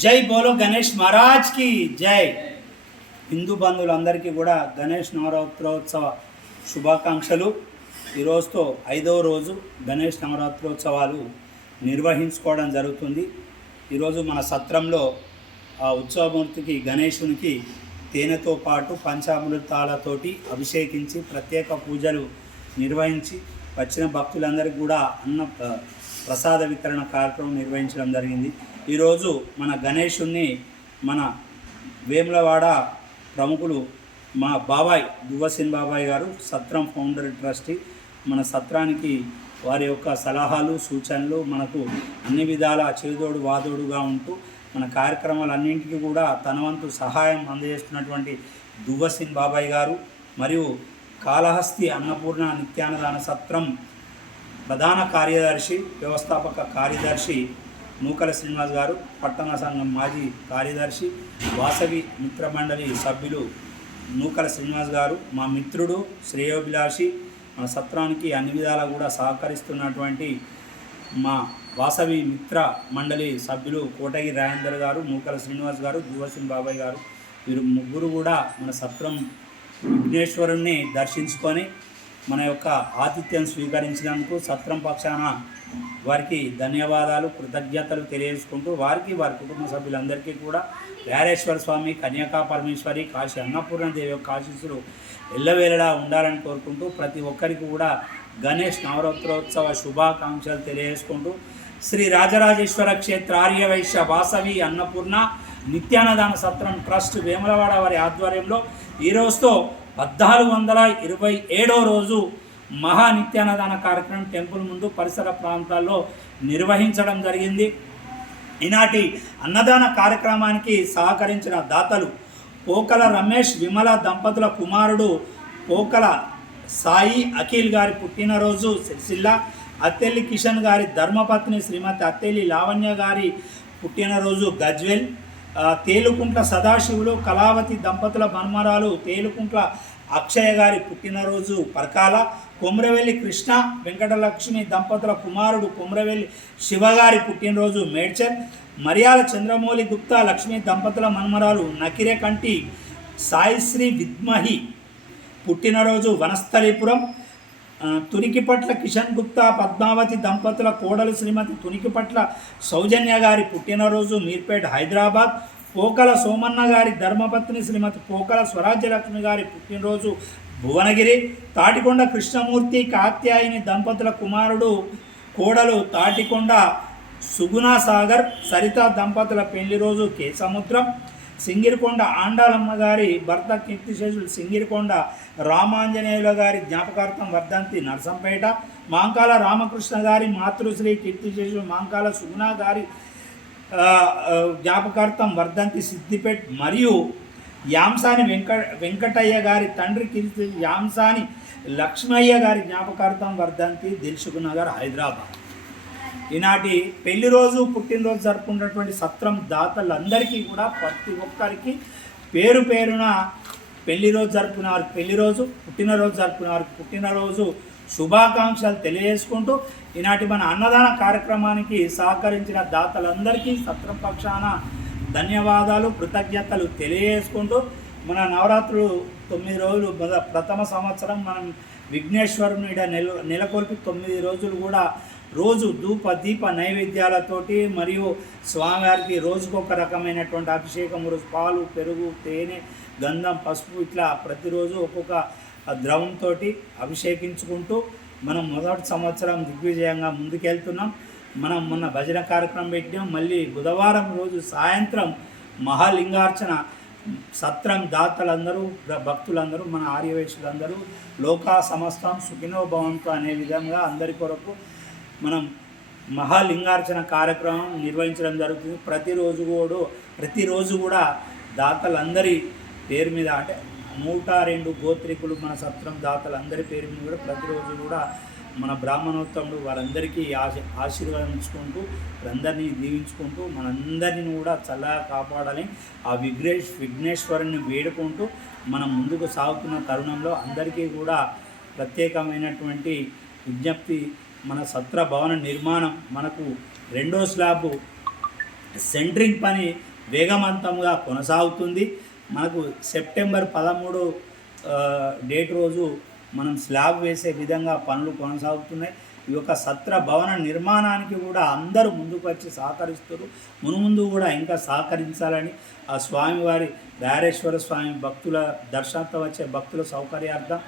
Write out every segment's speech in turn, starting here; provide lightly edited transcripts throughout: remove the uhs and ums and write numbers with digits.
జై బోలో గణేష్ మహారాజ్ కి జై. హిందూ బంధువులందరికీ కూడా గణేష్ నవరాత్రోత్సవ శుభాకాంక్షలు. ఈరోజుతో 5వ రోజు గణేష్ నవరాత్రోత్సవాలు నిర్వహించుకోవడం జరుగుతుంది. ఈరోజు మన సత్రంలో ఆ ఉత్సవమూర్తికి గణేశునికి తేనెతో పాటు పంచామృతాలతోటి అభిషేకించి ప్రత్యేక పూజలు నిర్వహించి వచ్చిన భక్తులందరికీ కూడా ప్రసాద వితరణ కార్యక్రమం నిర్వహించడం జరిగింది. ఈరోజు మన గణేశుణ్ణి మన వేములవాడ ప్రముఖులు మా బాబాయ్ దువ్వసిన్ బాబాయ్ గారు సత్రం ఫౌండర్ ట్రస్టీ, మన సత్రానికి వారి యొక్క సలహాలు సూచనలు మనకు అన్ని విధాల చేదోడు వాదోడుగా ఉంటూ మన కార్యక్రమాలన్నింటికీ కూడా తన వంతు సహాయం అందజేస్తున్నటువంటి దువ్వసిన్ బాబాయ్ గారు మరియు కాళహస్తి అన్నపూర్ణ నిత్యాన్నదాన సత్రం ప్రధాన కార్యదర్శి వ్యవస్థాపక కార్యదర్శి నూకల శ్రీనివాస్ గారు, పట్టణ సంఘం మాజీ కార్యదర్శి వాసవి మిత్రమండలి సభ్యులు నూకల శ్రీనివాస్ గారు, మా మిత్రుడు శ్రేయోభిలాషి, మన సత్రానికి అన్ని విధాలా కూడా సహకరిస్తున్నటువంటి మా వాసవి మిత్ర మండలి సభ్యులు కోటగిరి రాజేందర్ గారు, నూకల శ్రీనివాస్ గారు, దువ్వసిన్ బాబాయ్ గారు, వీరు ముగ్గురు కూడా మన సత్రం విఘ్నేశ్వరుణ్ణి దర్శించుకొని మన యొక్క ఆతిథ్యం స్వీకరించినందుకు సత్రం పక్షాన వారికి ధన్యవాదాలు కృతజ్ఞతలు తెలియజేసుకుంటూ వారికి వారి కుటుంబ సభ్యులందరికీ కూడా వ్యారేశ్వర స్వామి, కన్యకా పరమేశ్వరి, కాశీ అన్నపూర్ణదేవి యొక్క ఆశీస్సులు ఎల్లవేళలా ఉండాలని కోరుకుంటూ ప్రతి ఒక్కరికి కూడా గణేష్ నవరాత్రోత్సవ శుభాకాంక్షలు తెలియజేసుకుంటూ శ్రీ రాజరాజేశ్వర క్షేత్ర ఆర్యవైశ్య వాసవి అన్నపూర్ణ నిత్యాన్నదాన సత్రం ట్రస్ట్ వేములవాడ వారి ఆధ్వర్యంలో ఈరోజుతో 1427వ రోజు మహా నిత్యాన్నదాన కార్యక్రమం టెంపుల్ ముందు పరిసర ప్రాంతాల్లో నిర్వహించడం జరిగింది. ఈనాటి అన్నదాన కార్యక్రమానికి సహకరించిన దాతలు పోకల రమేష్ విమల దంపతుల కుమారుడు పోకల సాయి అఖిల్ గారి పుట్టినరోజు సిరిసిల్ల, అత్తెల్లి కిషన్ గారి ధర్మపత్ని శ్రీమతి అత్తెల్లి లావణ్య గారి పుట్టినరోజు గజ్వెల్, తేలుకుంట్ల సదాశివులు కళావతి దంపతుల మన్మరాలు తేలుకుంట్ల అక్షయ గారి పుట్టినరోజు పరకాల, కొమ్రవెల్లి కృష్ణ వెంకటలక్ష్మి దంపతుల కుమారుడు కొమ్రవెల్లి శివగారి పుట్టినరోజు మేడ్చల్, మరియాల చంద్రమౌళి గుప్తా లక్ష్మి దంపతుల మన్మరాలు నకిరే కంటి సాయిశ్రీ విద్మహి పుట్టినరోజు వనస్థలీపురం, తునికిపట్ల కిషన్ గుప్తా పద్మావతి దంపతుల కోడలు శ్రీమతి తునికిపట్ల సౌజన్య గారి పుట్టినరోజు మీర్పేట్ హైదరాబాద్, పోకల సోమన్న గారి ధర్మపత్ని శ్రీమతి పోకల స్వరాజ్యలక్ష్మి గారి పుట్టినరోజు భువనగిరి, తాటికొండ కృష్ణమూర్తి కాత్యాయిని దంపతుల కుమారుడు కోడలు తాటికొండ సుగుణా సాగర్ సరిత దంపతుల పెళ్లి రోజు కేసముద్రం, సింగిరికొండ ఆండాలమ్మ గారి భర్త కీర్తిశేషులు సింగిరికొండ రామాంజనేయుల గారి జ్ఞాపకార్థం వర్ధంతి నర్సంపేట, మాంకాల రామకృష్ణ గారి మాతృశ్రీ కీర్తిశేషులు మాంకాల సుగుణ గారి జ్ఞాపకార్థం వర్ధంతి సిద్దిపేట్ మరియు యాంసాని వెంకటయ్య గారి తండ్రి కీర్తి యాంసాని లక్ష్మయ్య గారి జ్ఞాపకార్థం వర్ధంతి దిల్సుఖ్ నగర్ హైదరాబాద్. ఈనాటి పెళ్లి రోజు పుట్టినరోజు జరుపుకున్నటువంటి సత్రం దాతలందరికీ కూడా ప్రతి ఒక్కరికి పేరు పేరున పెళ్లిరోజు జరుపుకున్న వారికి పెళ్లిరోజు, పుట్టినరోజు జరుపుకున్న వారికి పుట్టినరోజు శుభాకాంక్షలు తెలియజేసుకుంటూ ఈనాటి మన అన్నదాన కార్యక్రమానికి సహకరించిన దాతలందరికీ సత్రం పక్షాన ధన్యవాదాలు కృతజ్ఞతలు తెలియజేసుకుంటూ మన నవరాత్రులు 9 రోజులు ప్రథమ సంవత్సరం మనం విఘ్నేశ్వరుని నెలకొల్పి 9 రోజులు కూడా రోజు ధూప దీప నైవేద్యాలతోటి మరియు స్వామివారికి రోజుకొక రకమైనటువంటి అభిషేకం, రోజు పాలు, పెరుగు, తేనె, గంధం, పసుపు ఇట్లా ప్రతిరోజు ఒక్కొక్క ద్రవంతో అభిషేకించుకుంటూ మనం మొదటి సంవత్సరం దిగ్విజయంగా ముందుకెళ్తున్నాం. మనం మొన్న భజన కార్యక్రమం పెట్టాం. మళ్ళీ బుధవారం రోజు సాయంత్రం మహాలింగార్చన సత్రం దాతలందరూ భక్తులందరూ మన ఆర్యవైశ్యులందరూ లోకా సమస్తం సుఖినో భవంతు అనే విధంగా అందరి కొరకు మనం మహాలింగార్చన కార్యక్రమం నిర్వహించడం జరుగుతుంది. ప్రతిరోజు కూడా దాతలందరి పేరు మీద అంటే 102 గోత్రికులు మన సత్రం దాతలందరి పేరు మీద కూడా ప్రతిరోజు కూడా మన బ్రాహ్మణోత్తముడు వారందరికీ ఆశీర్వదించుకుంటూ వారందరినీ దీవించుకుంటూ మనందరినీ కూడా చల్లగా కాపాడాలని ఆ విఘ్నేశ్వరుని వేడుకుంటూ మనం ముందుకు సాగుతున్న తరుణంలో అందరికీ కూడా ప్రత్యేకమైనటువంటి విజ్ఞప్తి. మన సత్ర భవన నిర్మాణం మనకు 2వ స్లాబ్ సెంట్రింగ్ పని వేగవంతంగా కొనసాగుతుంది. మనకు సెప్టెంబర్ 13 డేట్ రోజు మనం స్లాబ్ వేసే విధంగా పనులు కొనసాగుతున్నాయి. ఈ యొక్క సత్ర భవన నిర్మాణానికి కూడా అందరూ ముందుకు వచ్చి సహకరిస్తారు. మునుముందు కూడా ఇంకా సహకరించాలని ఆ స్వామివారి రాయరేశ్వర స్వామి భక్తుల దర్శనార్థం వచ్చే భక్తుల సౌకర్యార్థం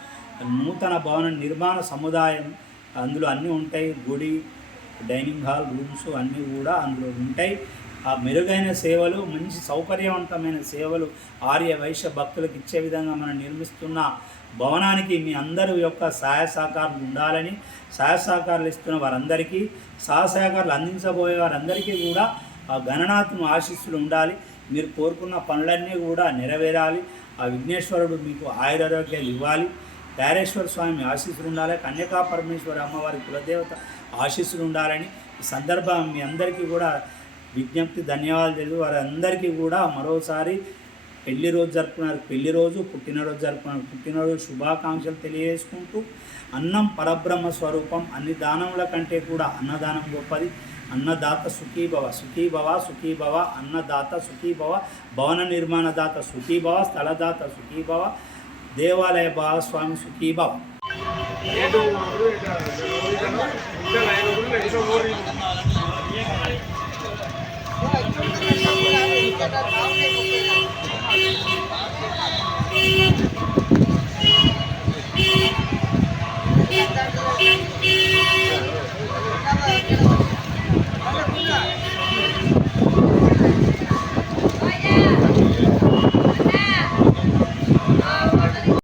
నూతన భవన నిర్మాణ సముదాయం అందులో అన్నీ ఉంటాయి. గుడి, డైనింగ్ హాల్, రూమ్స్ అన్నీ కూడా అందులో ఉంటాయి. ఆ మెరుగైన సేవలు, మంచి సౌకర్యవంతమైన సేవలు ఆర్య వైశ్య భక్తులకు ఇచ్చే విధంగా మనం నిర్మిస్తున్న భవనానికి మీ అందరి యొక్క సహాయ సహకారాలు ఉండాలని, సహాయ సహకారాలు ఇస్తున్న వారందరికీ, సహాయ సహకారాలు అందించబోయే వారందరికీ కూడా ఆ గణనాథుని ఆశీస్సులు ఉండాలి. మీరు కోరుకున్న పనులన్నీ కూడా నెరవేరాలి. ఆ విఘ్నేశ్వరుడు మీకు ఆయురారోగ్యాలు ఇవ్వాలి. రాయరేశ్వర స్వామి ఆశీస్సులు ఉండాలి. కన్యకా పరమేశ్వరి అమ్మవారి కులదేవత ఆశీస్సులు ఉండాలని ఈ సందర్భం మీ అందరికీ కూడా విజ్ఞప్తి, ధన్యవాదాలు తెలుసు. వారందరికీ కూడా మరోసారి పెళ్లి రోజు జరుపుకున్నారు, పెళ్లి రోజు, పుట్టినరోజు జరుపుకున్నారు, పుట్టినరోజు శుభాకాంక్షలు తెలియజేసుకుంటూ, అన్నం పరబ్రహ్మ స్వరూపం. అన్ని దానముల కంటే కూడా అన్నదానం గొప్పది. అన్నదాత సుఖీభవ, సుఖీభవ, సుఖీభవ, అన్నదాత సుఖీభవ, భవన నిర్మాణ దాత సుఖీభవ, స్థలదాత సుఖీభవ, దేవాలయ భాగస్వామి సుఖీభవ. Thank you.